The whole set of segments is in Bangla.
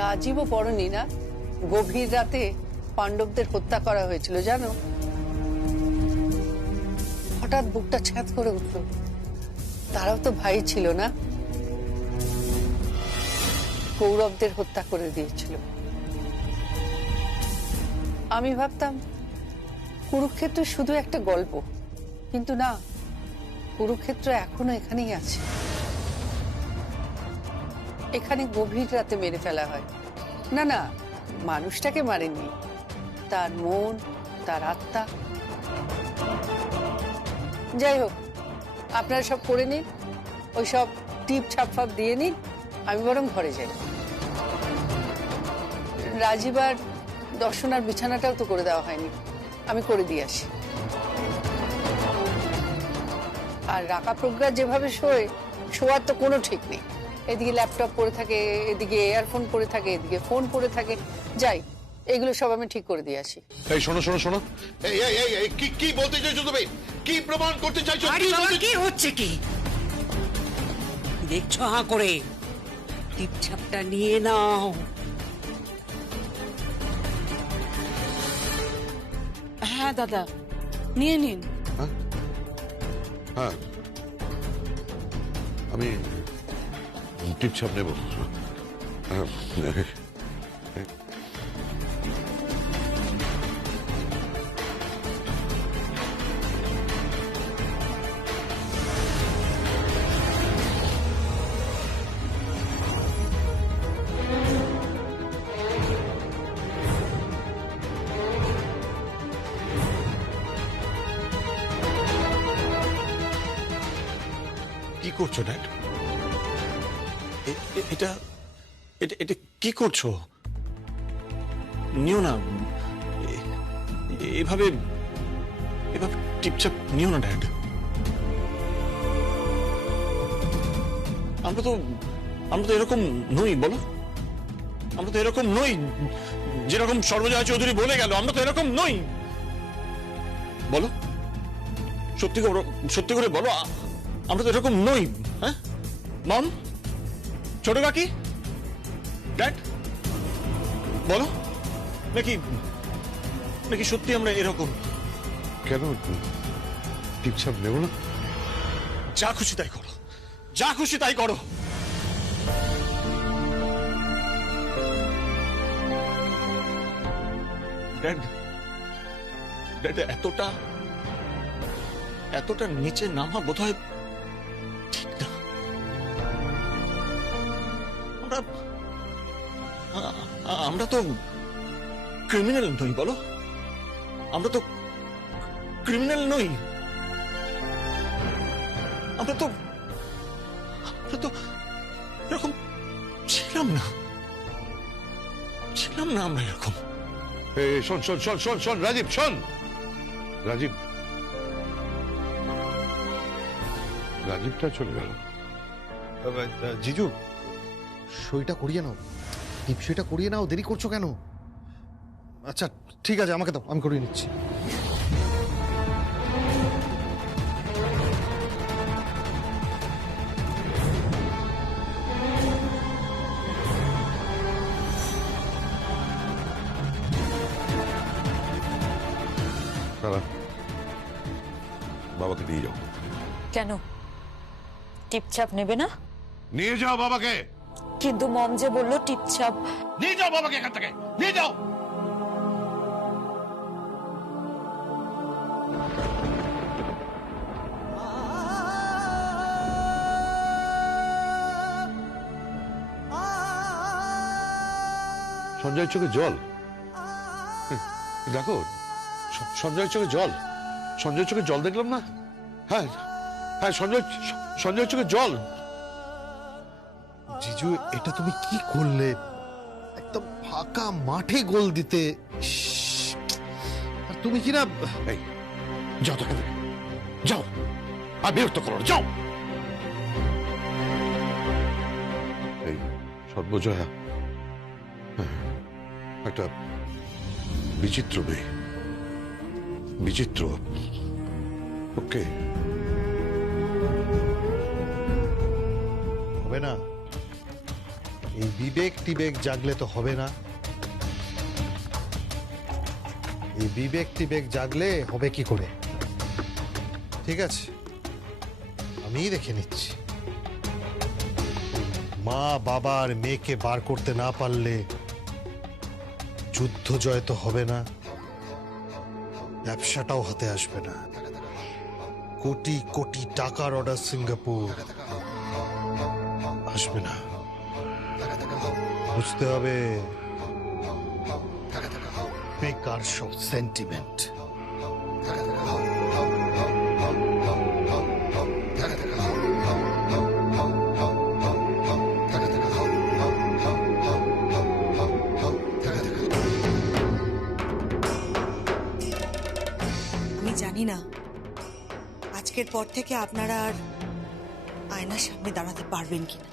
রাজীবও পড়নি না, গভীর রাতে পাণ্ডবদের হত্যা করা হয়েছিল জানো। হঠাৎ বুকটা ছ্যাঁত করে উঠল। তারাও তো ভাই ছিল না, কৌরবদের হত্যা করে দিয়েছিল। আমি ভাবতাম কুরুক্ষেত্র শুধু একটা গল্প, কিন্তু না, কুরুক্ষেত্র এখনো এখানেই আছে। এখানে গভীর রাতে মেরে ফেলা হয়। না না, মানুষটাকে মারেননি, তার মন, তার আত্মা। যাই হোক, আপনারা সব করে নিন, ওই সব টিপ ছাপ ফাপ দিয়ে নিন, আমি বরং ঘরে যাই। রাজীব আর দর্শনার বিছানাটাও তো করে দেওয়া হয়নি, আমি করে দিয়ে আসি। আর রাকা প্রজ্ঞা যেভাবে শোয়ার তো কোনো ঠিক নেই। এদিকে ল্যাপটপ পড়ে থাকে, এদিকে এয়ারফোন পড়ে থাকে, এদিকে ফোন পড়ে থাকে। যাই, এগুলো সব আমি ঠিক করে দিয়ে আসি। এই শোনো শোনো শোনো, এই কি বলতে চাইছো তুমি? কি প্রমাণ করতে চাইছো? কি হচ্ছে কি দেখছো হাঁ করে? টিপছাপটা নিয়ে নাও। হ্যাঁ দাদা, নিয়ে নিন। হ্যাঁ, আমি টিপছাপ নেব। কি করছো ড্যাড? এটা এটা এটা কি করছো? নিও না, এভাবে এভাবে টিপচাপ নিও না ড্যাড। আমরা তো এরকম নই, বলো। আমরা তো এরকম নই, যেরকম সর্বজয়া চৌধুরী বলে গেল। আমরা তো এরকম নই, বলো। সত্যি করে বলো, আমরা তো এরকম নই। হ্যাঁ মম, ছোট কাকি, ড্যাড, বলো, নাকি সত্যি আমরা এরকম? কেন টিপছাপ নেব না? যা খুশি তাই করো, যা খুশি তাই করো। ড্যাড, এতটা নিচে নামা বোধহয় ঠিক না। আমরা তো ক্রিমিনাল নই, বলো। আমরা তো ক্রিমিনাল নই। আমরা তো এরকম ছিলাম না আমরা এরকম। শোন শোন শোন শোন শোন রাজীব, শোন রাজীব, রাজীবটা চলে গেল। জিজু, সইটা করিয়ে নাও, টিপসইটা করিয়ে নাও, দেরি করছো কেন? আচ্ছা ঠিক আছে, আমাকে দাও, আমি করিয়ে নিচ্ছি। বাবাকে নিয়ে যাও। কেন, টিপছাপ নেবে না? নিয়ে যাও বাবাকে। কিন্তু মম যে বললো টিপছাপ। নিয়ে যাও বাবাকে এখান থেকে, নিয়ে যাও। সঞ্জয়ের চোখে জল, দেখো সঞ্জয়ের চোখে জল, সঞ্জয়ের চোখে জল দেখলাম না। হ্যাঁ হ্যাঁ, সঞ্জয়ের চোখে জল। জিজু, এটা তুমি কি করলে? একদম ফাঁকা মাঠে গোল দিতে। আর তুমি কি না, এই যাও তো এখান থেকে, যাও, আর বিরক্ত করো, যাও। এই সর্বজয়া একটা বিচিত্র মেয়ে, বিচিত্র। ওকে হবে না, এই বিবেক টিবেক জাগলে তো হবে না। এই বিবেক টিবেক জাগলে হবে কি করে? ঠিক আছে, আমিই দেখে নিচ্ছি। মা বাবার মেয়েকে বার করতে না পারলে যুদ্ধ জয় তো হবে না, ব্যবসাটাও হাতে আসবে না। কোটি কোটি টাকার অর্ডার সিঙ্গাপুর আসবে না। বুঝতে হবে বেকার সব সেন্টিমেন্ট। আমি জানি না আজকের পর থেকে আপনারা আর আয়নার সামনে দাঁড়াতে পারবেন কিনা।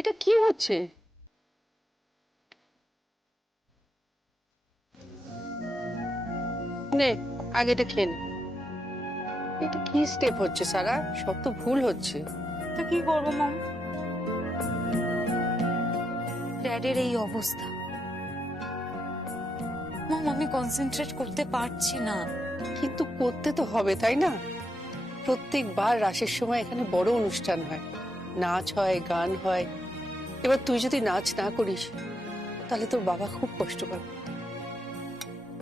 এটা কি হচ্ছে? নে আগে এটা খেয়ে নে। এটা কি স্টেপ হচ্ছে সারা? সব তো ভুল হচ্ছে। তা কি করবো মম? ড্যাডের এই অবস্থা, মম আমি কনসেন্ট্রেট করতে পারছি না। কিন্তু করতে তো হবে, তাই না? প্রত্যেকবার রাসের সময় এখানে বড় অনুষ্ঠান হয়, নাচ হয়, গান হয়। এবার তুই যদি নাচ না করিস তাহলে তোর বাবা খুব কষ্ট পাবে।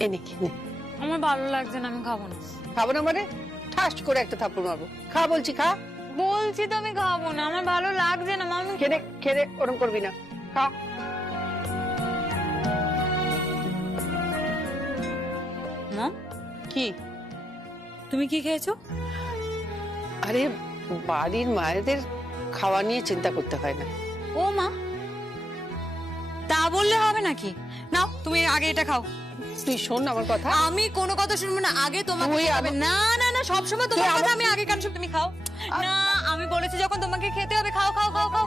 এনে খেয়ে নে। আমার ভালো লাগছে না, আমি খাবো না। খাবো না মানে? ঠাস করে একটা থাপ্পড় মারবো। খা বলছি, খা। বলছি তো আমি খাবো না, আমার ভালো লাগছে না মামি। খেয়ে খেয়ে ওরম করবি না, খা। মম কি? তুমি কি খেয়েছো? আরে বাড়ির মায়েদের খাওয়া নিয়ে চিন্তা করতে হয় না। ও মা, তা বললে হবে নাকি? নাও তুমি আগে এটা খাও। তুই শোন আমার কথা। আমি কোনো কথা শুনবো না, আগে তোমাকে তুই খেতে হবে। না না না, সবসময় তোমার তুই কথা আমি আগে কেন শুনবো? তুমি খাও না, আমি বলেছি যখন তোমাকে খেতে হবে। খাও খাও খাও খাও।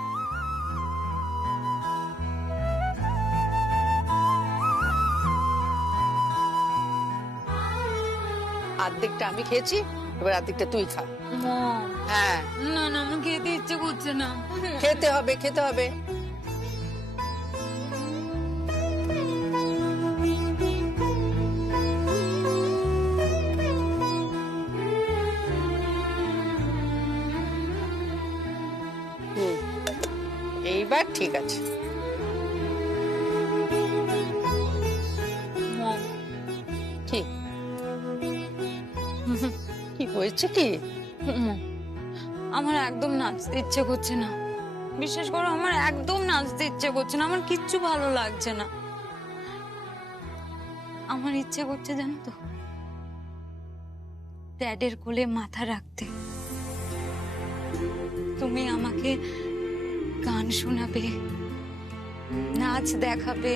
অর্ধেকটা আমি খেয়েছি, এবার অর্ধেকটা তুই খা। মম, হ্যাঁ না না, আমার খেতে ইচ্ছে করছে না। খেতে হবে, খেতে হবে। এইবার ঠিক আছে। মম, কি কি হয়েছে? কি? মম, আমার একদম নাচতে ইচ্ছে করছে না। বিশেষ করে আমার একদম নাচতে ইচ্ছে করছে না, আমার কিচ্ছু ভালো লাগছে না। আমার ইচ্ছে করছে জানো তো, ড্যাডের কোলে মাথা রাখতে। তুমি আমাকে গান শোনাবে, নাচ দেখাবে।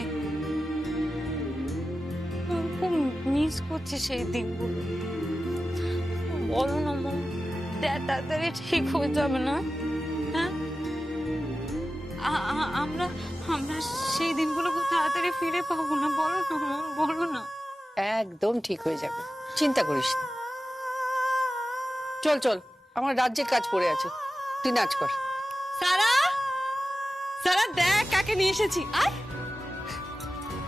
আমি খুব মিস করছি সেই দিনগুলো। বলো না মম, ড্যাড তাড়াতাড়ি ঠিক হয়ে যাবে না? হ্যাঁ, আমরা আমরা সেই দিনগুলো খুব তাড়াতাড়ি ফিরে পাবো না? বলো না মম, বলো না। একদম ঠিক হয়ে যাবে, চিন্তা করিস না। চল চল, আমার রাজ্যের কাজ পড়ে আছে, তুই নাচ কর। সারা, সারা দেখ কাকে নিয়ে এসেছি। আয়।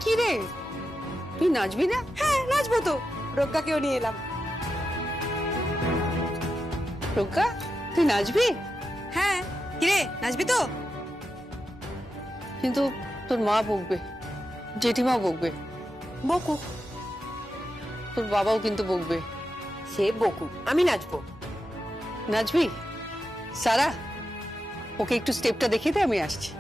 কি রে, তুই নাচবি না? হ্যাঁ নাচবো তো, রোগকাকেও নিয়ে এলাম। প্রজ্ঞা, তুই নাচবি? হ্যাঁ, কিরে নাচবি তো? কিন্তু তোর মা বকবে, জেঠিমা বকবে, বকুক। তোর বাবাও কিন্তু বকবে। সে বকুক, আমি নাচবো। নাচবি? সারা, ওকে একটু স্টেপটা দেখিয়ে দে, আমি আসছি।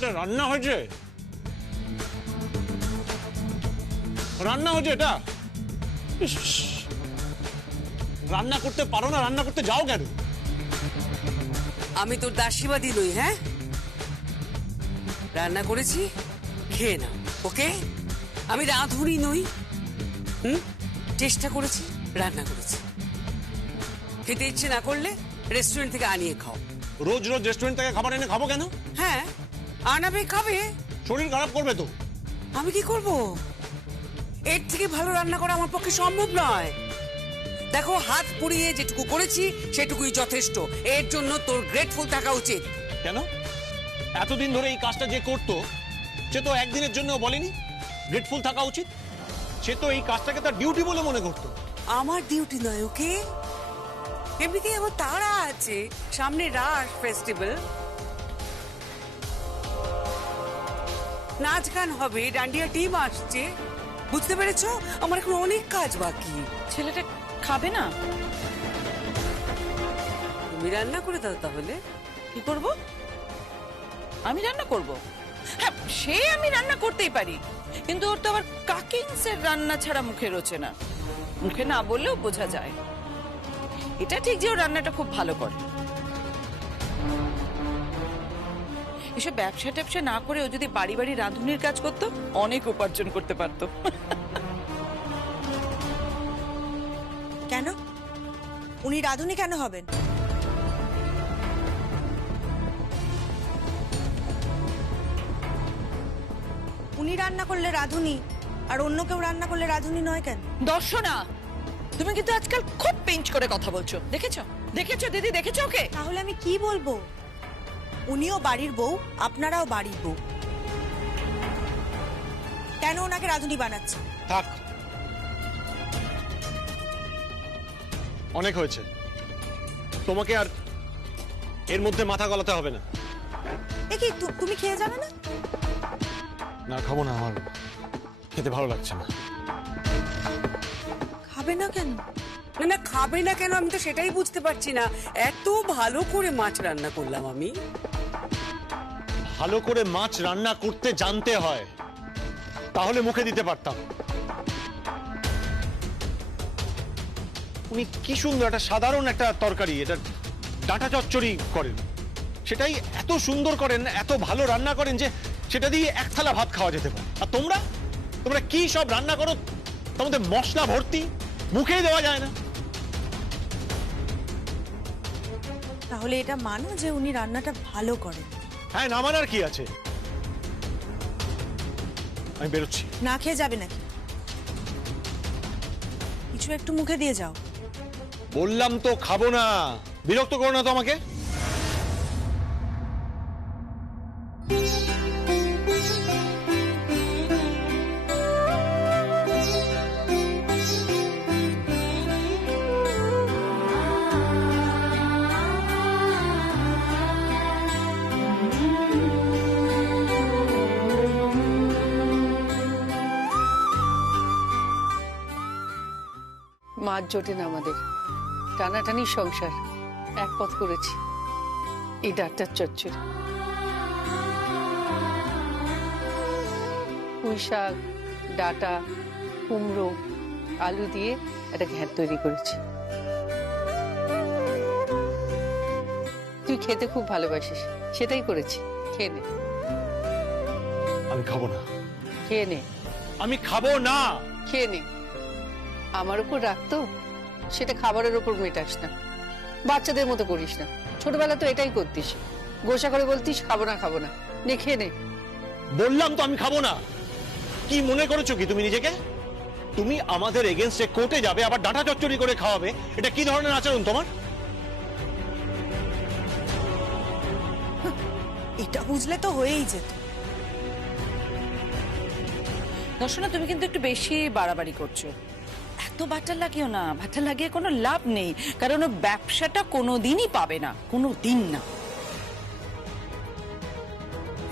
এটা রান্না হয়েছে, রান্না হয়েছে এটা। ইস, রান্না করতে পারো না, রান্না করতে যাও কেন? আমি তোর দাসীবাদী নই, হ্যাঁ? রান্না করেছি, খেয়ে না, ওকে? আমি রাঁধুনি নই। চেষ্টা করেছি, রান্না করেছি। খেতে ইচ্ছে না করলে রেস্টুরেন্ট থেকে আনিয়ে খাও। রোজ রোজ রেস্টুরেন্ট থেকে খাবার এনে খাবো কেন? হ্যাঁ, আনাবে, খাবে। শরীর খারাপ করবে তো। আমি কি করব? এর থেকে ভালো রান্না করা আমার পক্ষে সম্ভব নয়। দেখো, হাত পুড়িয়ে যেটুকু করেছি সেটুকুই যথেষ্ট। এর জন্য তোর গ্রেটফুল থাকা উচিত। কেন? এতদিন ধরে এই কাজটা যে করতো, সে তো একদিনের জন্য বলেনি গ্রেটফুল থাকা উচিত। সে তো এই কাজটাকে তার ডিউটি বলে মনে করতো। আমার ডিউটি নয়, ওকে? এমনিতেই আমার তাড়া আছে, সামনে রাস ফেস্টিভ্যাল, নাচ গান হবে, ডান্ডিয়া টিম আসছে, বুঝতে পেরেছো? আমার এখন অনেক কাজ বাকি। ছেলেটা খাবে না? তুমি রান্না করে দাও তাহলে। কি করব? আমি রান্না করব? হ্যাঁ, সে আমি রান্না করতেই পারি, কিন্তু ওর তো আবার কাকিংসের রান্না ছাড়া মুখে রোচে না। মুখে না বললেও বোঝা যায়। এটা ঠিক যে ও রান্নাটা খুব ভালো করে। এসব ব্যবসা ট্যাবসা না করে ও যদি বাড়ি বাড়ি রাঁধুনির কাজ করতো, অনেক উপার্জন করতে পারতো। কেন? উনি রাঁধুনি কেন হবেন? উনি রান্না করলে রাঁধুনি, আর অন্য কেউ রান্না করলে রাঁধুনি নয় কেন? দর্শনা, তুমি কিন্তু আজকাল খুব পিঞ্চ করে কথা বলছো। দেখেছো? দেখেছো দিদি, দেখেছো ওকে? তাহলে আমি কি বলবো? উনিও বাড়ির বউ, আপনারাও বাড়ির বউ, কেন ওনাকে রাঁধুনি বানাচ্ছে? থাক, অনেক হয়েছে। তোমাকে আর এর মধ্যে মাথা গলাতে হবে না। এ কি, তুমি খেয়ে যাবে না? না, খাবো না, আমার খেতে ভালো লাগছে না। খাবে না কেন? না না, খাবে না কেন আমি তো সেটাই বুঝতে পারছি না। এত ভালো করে মাছ রান্না করলাম আমি। ভালো করে মাছ রান্না করতে জানতে হয়, তাহলে মুখে দিতে পারতাম। উনি কি সুন্দর একটা সাধারণ একটা তরকারি, এটা ডাঁটা চচ্চড়ি করেন, সেটাই এত সুন্দর করেন, এত ভালো রান্না করেন যে সেটা দিয়ে এক থালা ভাত খাওয়া যেতে পারে। আর তোমরা তোমরা কি সব রান্না করো, তার মধ্যে মশলা ভর্তি, মুখেই দেওয়া যায় না। তাহলে এটা মানো যে উনি রান্নাটা ভালো করেন? হ্যাঁ, না মানার কি আছে? আমি বেরোচ্ছি। না খেয়ে যাবে নাকি? কিছু একটু মুখে দিয়ে যাও। বললাম তো খাবো না, বিরক্ত করো না তো আমাকে। মাছ জোটে না আমাদের, টানাটানি সংসার, এক পথ করেছি। এই ডাক্তার চচ্চড়ি, পুঁই শাক, ডাটা, কুমড়ো আলু দিয়ে একটা ঘ্যাঁট তৈরি করেছি। তুই খেতে খুব ভালোবাসিস, সেটাই করেছি, খেয়ে নে। আমি খাবো না, খেয়ে নে, আমি খাবো না। খেয়ে নে। আমার উপর রাখতো, সেটা খাবারের উপর মেটাস না, বাচ্চাদের মতো করিস না। ছোটবেলা তো এটাই করতিস, গোসা করে বলতিস খাবো না খাবো না। নে খেয়ে নে। বললাম তো আমি খাবো না। কি মনে করেছো কি তুমি নিজেকে? তুমি আমাদের এগেনস্টে কোর্টে যাবে, আবার ডাঁটা চচ্চড়ি করে খাওয়াবে? এটা কি ধরনের আচরণ তোমার? এটা বুঝলে তো হয়েই যেত। দর্শনা, তুমি কিন্তু একটু বেশি বাড়াবাড়ি করছো। এত বাটার লাগিও না, বাটার লাগিয়ে কোনো লাভ নেই, কারণ ও ব্যবসাটা কোনোদিনই পাবে না, কোনো দিন না।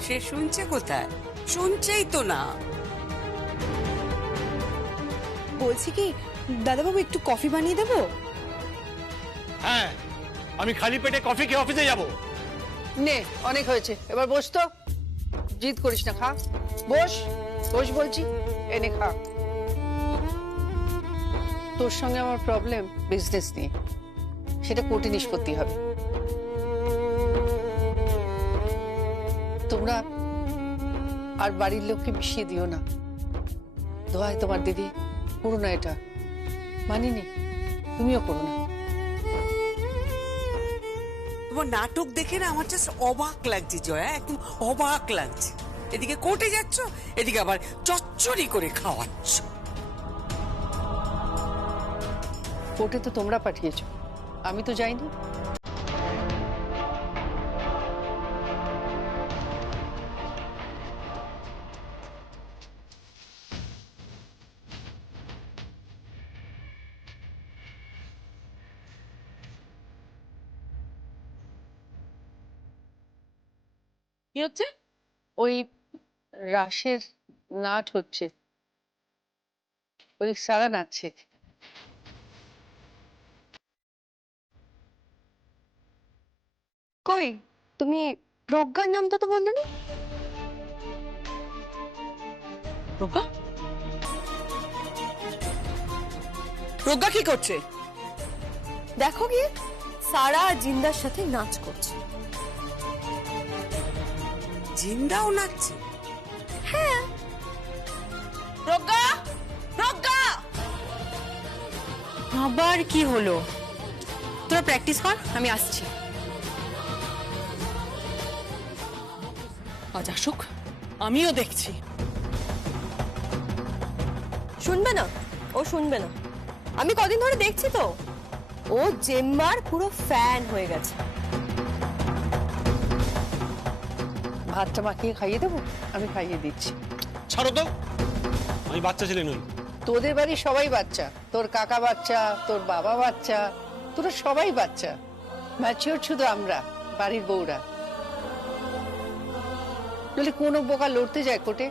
সে শুনছে কোথায়? শুনছেই তো না। বলছি কি দাদাবাবু একটু কফি বানিয়ে দেবো? হ্যাঁ, আমি খালি পেটে কফি খেয়ে অফিসে যাব? নে, অনেক হয়েছে, এবার বস তো। জিদ করিস না, খা। বস বস বলছি, এনে খা। তোর সঙ্গে আমার প্রবলেম বিজনেস নিয়ে, সেটা কোর্টে নিষ্পত্তি হবে। তোমরা আর বাড়ির লোককে মিশিয়ে দিও না, দোহাই তোমার দিদি, করো না এটা। মানিনি, তুমিও করো না। তোমার নাটক দেখে না আমার জাস্ট অবাক লাগছে জয়া, একদম অবাক লাগছে। এদিকে কোর্টে যাচ্ছ, এদিকে আবার চচ্চড়ি করে খাওয়াচ্ছ। কোর্টে তো তোমরা পাঠিয়েছো, আমি তো যাইনি। কি হচ্ছে? ওই রাসের নাট হচ্ছে, ওই সারা নাচছে। কই তুমি প্রজ্ঞার নামটা তো বললে না? প্রজ্ঞা? প্রজ্ঞা কি করছে? দেখো গিয়ে, সারা জিন্দার সাথে নাচ করছে। জিন্দাও নাচছে? প্রজ্ঞা, প্রজ্ঞা! আবার কি হলো? তোরা প্র্যাকটিস কর, আমি আসছি। আজ আসুক, আমিও দেখছি। শুনবে না, ও শুনবে না। আমি কদিন ধরে দেখছি তো, ও জেম্মার পুরো ফ্যান হয়ে গেছে। ভাতটা মাখিয়ে খাইয়ে দেবো, আমি খাইয়ে দিচ্ছি। ছাড়ো তো, আমি বাচ্চা ছেলে নই। তোদের বাড়ির সবাই বাচ্চা, তোর কাকা বাচ্চা, তোর বাবা বাচ্চা, তোরা সবাই বাচ্চা। ম্যাচিওর শুধু আমরা, বাড়ির বউরা। নইলে কোনো বোকা লড়তে যায় কোর্টে?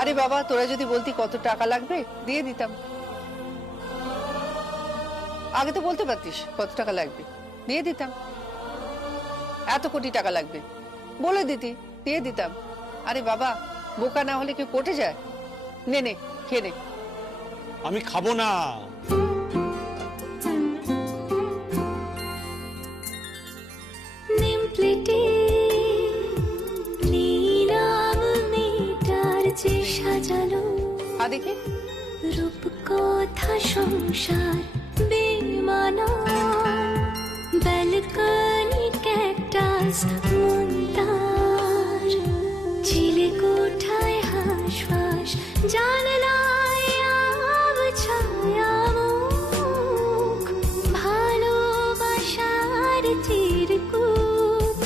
আরে বাবা, তোরা যদি বলতি কত টাকা লাগবে, দিয়ে দিতাম। আগে তো বলতে পারতিস কত টাকা লাগবে, দিয়ে দিতাম। এত কোটি টাকা লাগবে বলে দিতি, দিয়ে দিতাম। আরে বাবা, বোকা না হলে কেউ কোর্টে যায়? নে নে, খেয়ে নে। আমি খাবো না। নেম প্লেটে নীলাভ মেটার যে সাজালো দেখি রূপ কথা সংসার বেমানা ব্যালকনি ক্যাকটাস মন্দার চিলে কোঠায় হাঁসফাঁস জানলায় আব ছায়া মুখ ভালোবাসার চিরকুট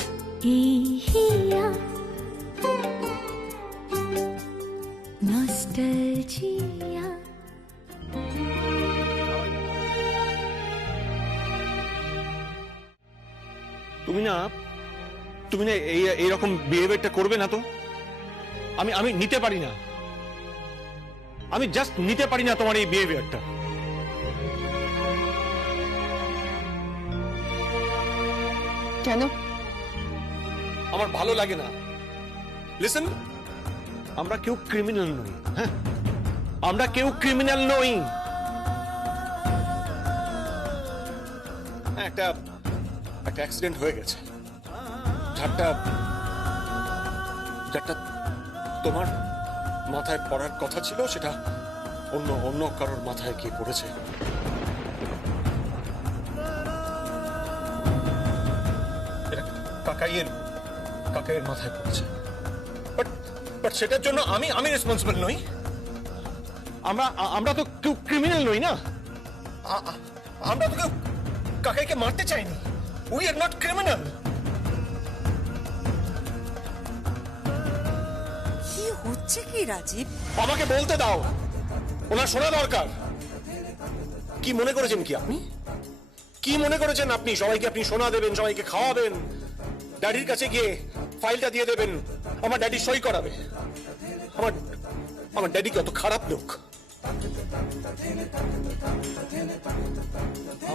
ইহিয়া নস্টালজিয়া। তুমি না এইরকম বিহেভিয়ারটা করবে না তো। আমি নিতে পারি না, আমি জাস্ট নিতে পারি না তোমার এই বিহেভিয়ারটা। কেন? আমার ভালো লাগে না। লিসেন, আমরা কেউ ক্রিমিনাল নই। হ্যাঁ, আমরা কেউ ক্রিমিনাল নই। একটা অ্যাক্সিডেন্ট হয়ে গেছে, যারটা তোমার মাথায় পড়ার কথা ছিল সেটা অন্য কারোর মাথায় গিয়ে পড়েছে। এটা কাকাইয়ের মাথায় পড়েছে, বাট সেটার জন্য আমি রেসপন্সিবল নই। আমরা তো কেউ ক্রিমিনাল নই না। আমরা তো কেউ কাকাইকে মারতে চাইনি। We are not criminal. কি হচ্ছে কি রাজীব? আমাকে বলতে দাও, ওনার শোনা দরকার। কি মনে করেছেন কি আপনি? কি মনে করেছেন আপনি? সবাইকে আপনি সোনা দেবেন, সবাইকে খাওয়াবেন, ড্যাডির কাছে গিয়ে ফাইলটা দিয়ে দেবেন, আমার ড্যাডি সই করাবে। আমার ড্যাডি কত খারাপ লোক।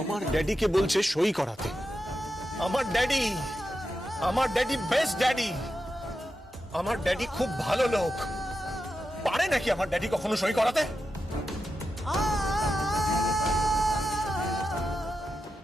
আমার ড্যাডিকে বলছে সই করাতে। আমার ড্যাডি বেস্ট ড্যাডি। আমার ড্যাডি খুব ভালো লোক। পারে নাকি আমার ড্যাডি কখনো সই করাতে?